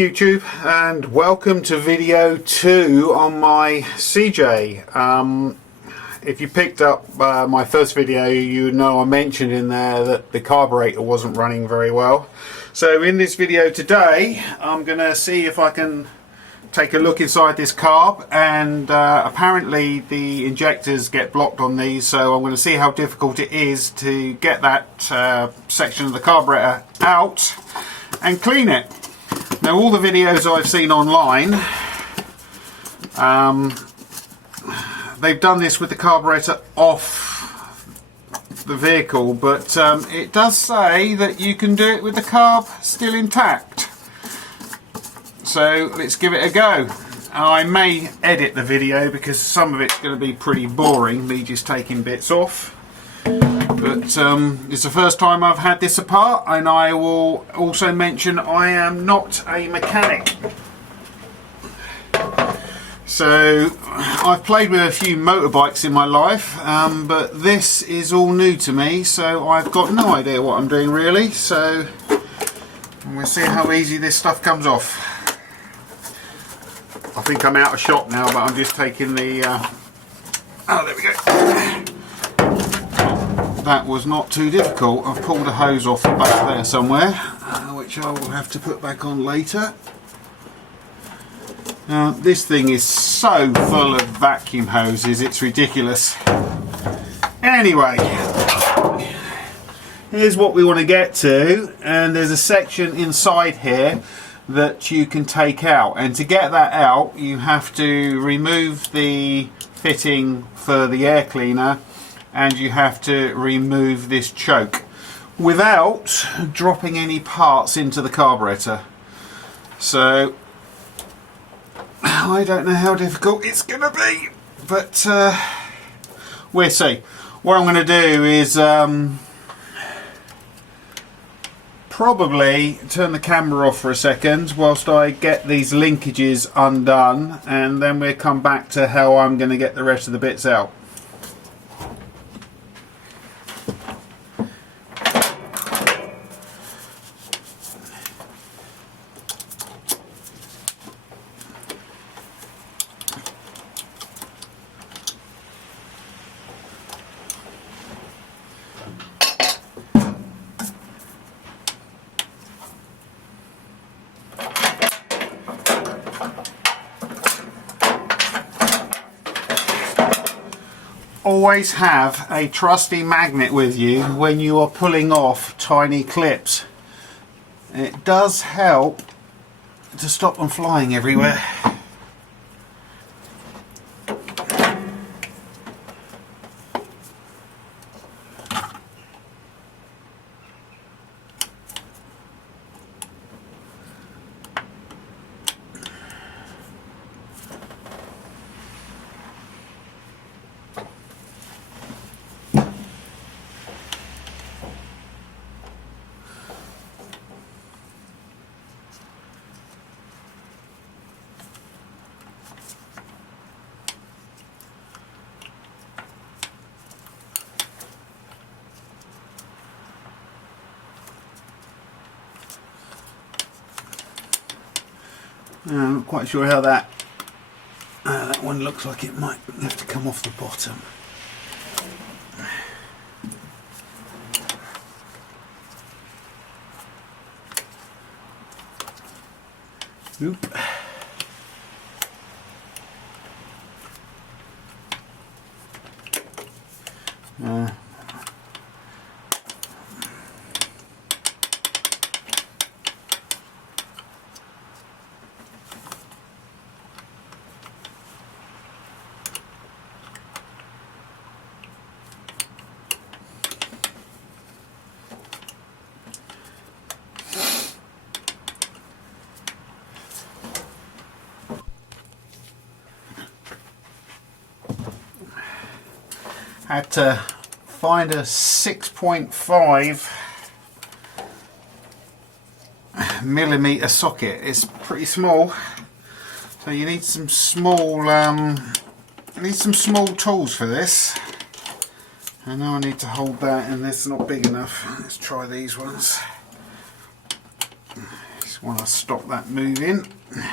YouTube, and welcome to video 2 on my CJ. If you picked up my first video, you know I mentioned in there that the carburetor wasn't running very well. So in this video today, I'm going to see if I can take a look inside this carb, and apparently the injectors get blocked on these, so I'm going to see how difficult it is to get that section of the carburetor out and clean it. Now, all the videos I've seen online, they've done this with the carburetor off the vehicle, but it does say that you can do it with the carb still intact. So let's give it a go. I may edit the video because some of it's going to be pretty boring, me just taking bits off. But it's the first time I've had this apart, and I will also mention I am not a mechanic. So I've played with a few motorbikes in my life, but this is all new to me, so I've got no idea what I'm doing really. So we'll see how easy this stuff comes off. I think I'm out of shot now, but I'm just taking the oh, there we go. That was not too difficult. I've pulled a hose off the back there somewhere, which I will have to put back on later. This thing is so full of vacuum hoses, it's ridiculous. Anyway, here's what we want to get to, and there's a section inside here that you can take out, and to get that out you have to remove the fitting for the air cleaner, and you have to remove this choke without dropping any parts into the carburetor. So I don't know how difficult it's going to be, but we'll see. What I'm going to do is probably turn the camera off for a second whilst I get these linkages undone, and then we'll come back to how I'm going to get the rest of the bits out. Always have a trusty magnet with you when you are pulling off tiny clips. It does help to stop them flying everywhere. I'm not quite sure how that one looks like it might have to come off the bottom. Oop. Had to find a 6.5 millimeter socket. It's pretty small, so you need some small tools for this. I know I need to hold that, and it's not big enough. Let's try these ones. Just Just want to stop that moving. There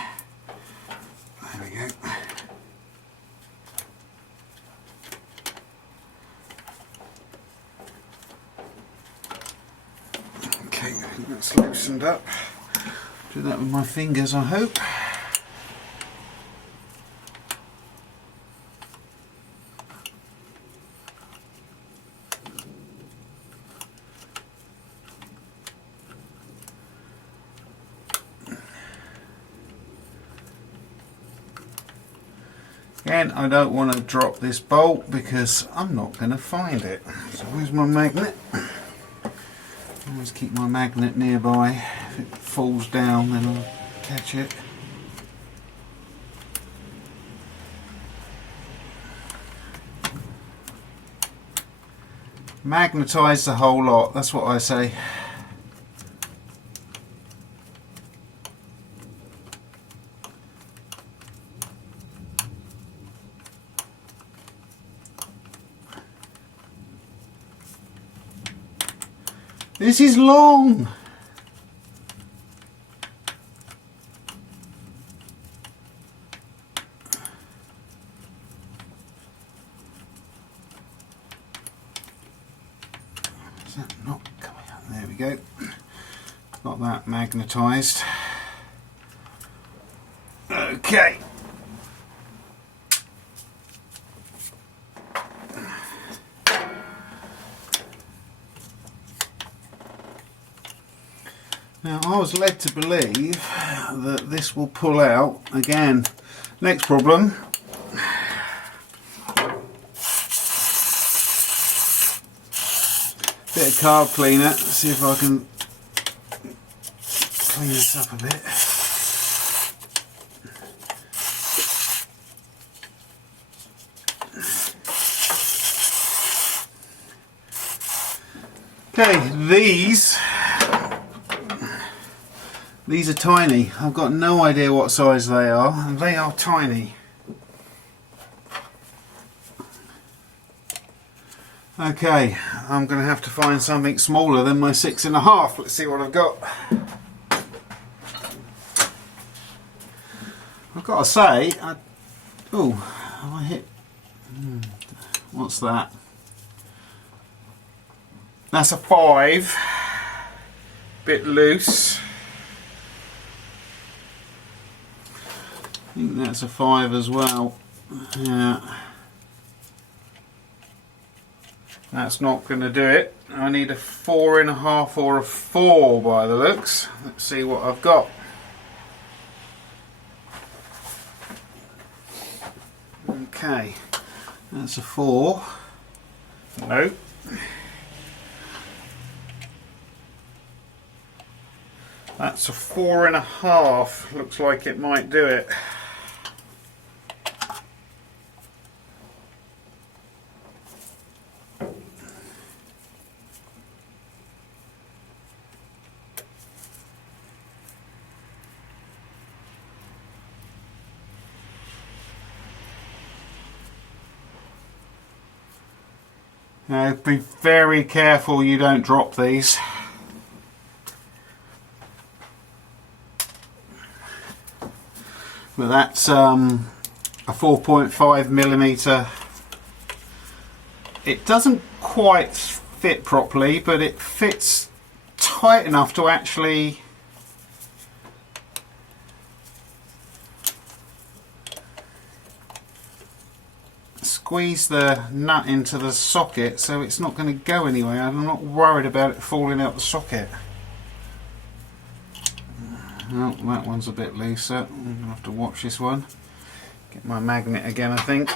we go. Okay, I think that's loosened up. Do that with my fingers, I hope. Again, I don't want to drop this bolt because I'm not going to find it. So where's my magnet? I always keep my magnet nearby. If it falls down, then I'll catch it. Magnetise the whole lot, that's what I say. This is long. Is that not coming out? There we go. Got that magnetised. Okay. Now I was led to believe that this will pull out. Again, next problem. Bit of carb cleaner, see if I can clean this up a bit. Okay, these are tiny. I've got no idea what size they are, and they are tiny. Okay, I'm going to have to find something smaller than my 6.5. Let's see what I've got. I've got to say, oh, have I hit? What's that? That's a 5. Bit loose. I think that's a 5 as well. Yeah. That's not going to do it. I need a 4.5 or a 4 by the looks. Let's see what I've got. Okay, that's a 4. No. That's a 4.5. Looks like it might do it. Now be very careful you don't drop these. But that's a 4.5mm. It doesn't quite fit properly, but it fits tight enough to actually squeeze the nut into the socket, so it's not going to go anywhere. I'm not worried about it falling out the socket. Oh, that one's a bit looser. I'm going to have to watch this one. Get my magnet again, I think.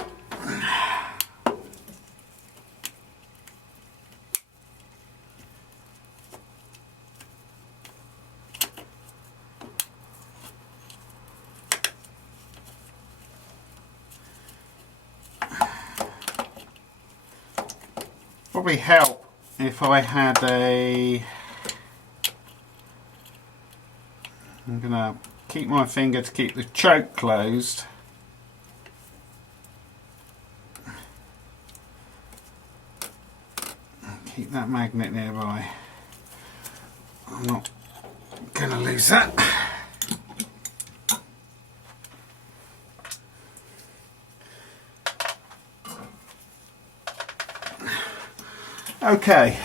Probably help if I had a... I'm going to keep my finger to keep the choke closed. Keep that magnet nearby. I'm not going to lose that. Okay,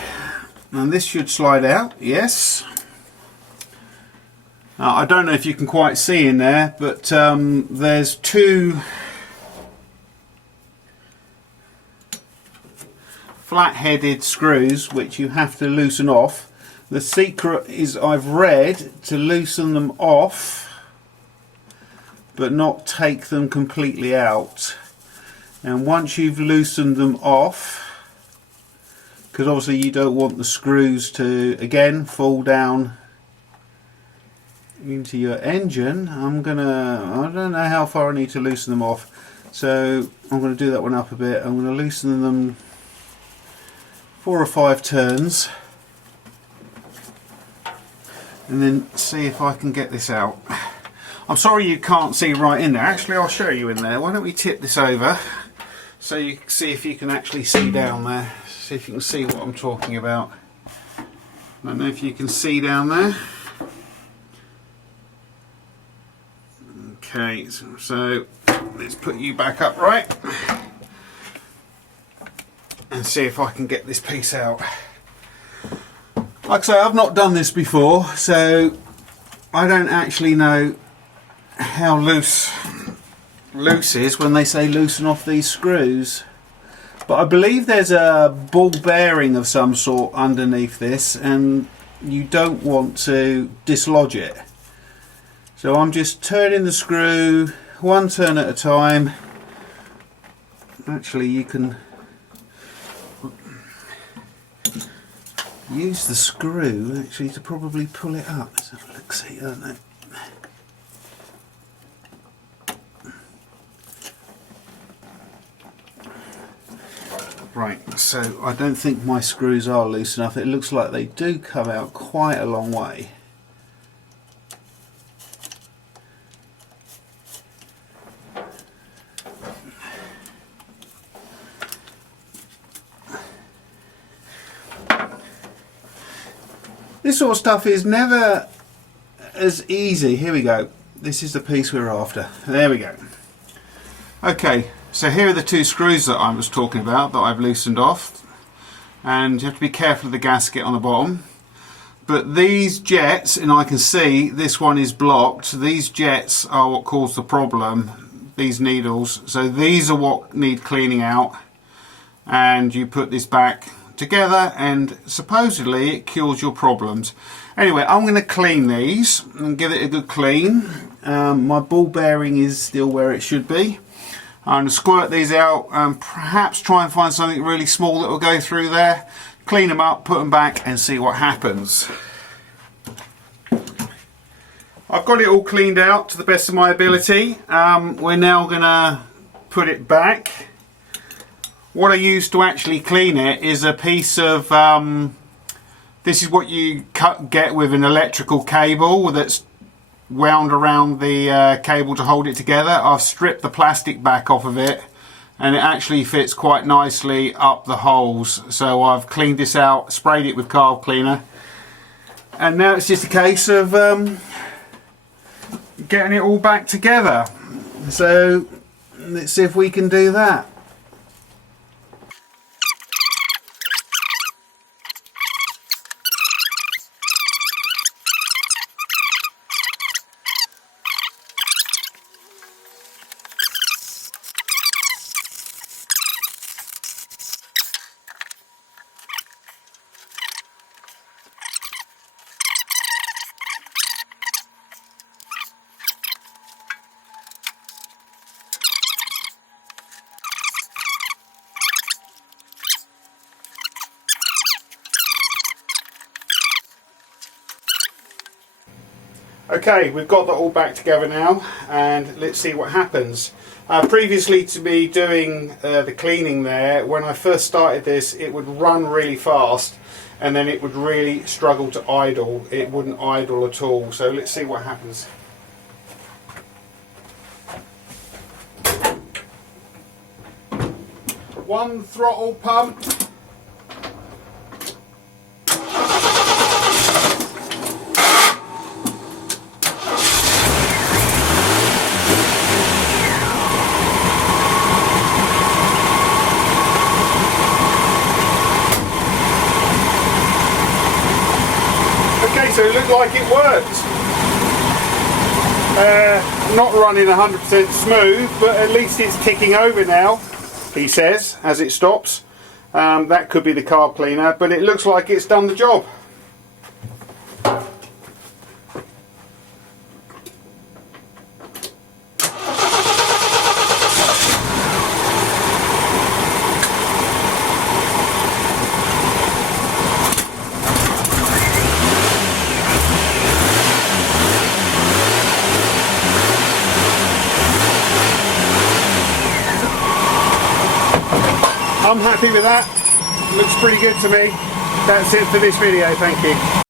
and this should slide out, yes. I don't know if you can quite see in there, but there's two flat-headed screws which you have to loosen off. The secret is, I've read, to loosen them off but not take them completely out. And once you've loosened them off, because obviously you don't want the screws to again fall down into your engine, I don't know how far I need to loosen them off, so I'm going to do that one up a bit. I'm going to loosen them 4 or 5 turns and then see if I can get this out. I'm sorry you can't see right in there. Actually, I'll show you in there. Why don't we tip this over so you can see if you can actually see down there. See if you can see what I'm talking about. I don't know if you can see down there. Okay, so let's put you back upright and see if I can get this piece out. Like I say, I've not done this before, so I don't actually know how loose is when they say loosen off these screws. But I believe there's a ball bearing of some sort underneath this, and you don't want to dislodge it. So I'm just turning the screw one turn at a time. Actually, you can use the screw actually to probably pull it up. Let's have a look, see, I don't know. Right, so I don't think my screws are loose enough. It looks like they do come out quite a long way. This sort of stuff is never as easy. Here we go. This is the piece we're after. There we go. Okay, so here are the 2 screws that I was talking about that I've loosened off. And you have to be careful of the gasket on the bottom. But these jets, and I can see this one is blocked. These jets are what cause the problem, these needles. So these are what need cleaning out. And you put this back together and supposedly it cures your problems. Anyway, I'm going to clean these and give it a good clean. My ball bearing is still where it should be. I'm going to squirt these out and perhaps try and find something really small that will go through there. Clean them up, put them back and see what happens. I've got it all cleaned out to the best of my ability. We're now going to put it back. What I used to actually clean it is a piece of, this is what you get with an electrical cable that's wound around the cable to hold it together. I've stripped the plastic back off of it and it actually fits quite nicely up the holes. So I've cleaned this out, sprayed it with carb cleaner, and now it's just a case of getting it all back together. So let's see if we can do that. Okay, we've got that all back together now, and let's see what happens. Previously to me doing the cleaning there, when I first started this, it would run really fast and then it would really struggle to idle. It wouldn't idle at all. So let's see what happens. One throttle pump. it looked like it worked. Not running 100% smooth, but at least it's ticking over now, he says, as it stops. That could be the carb cleaner, but it looks like it's done the job. I'm happy with that. Looks pretty good to me. That's it for this video. Thank you.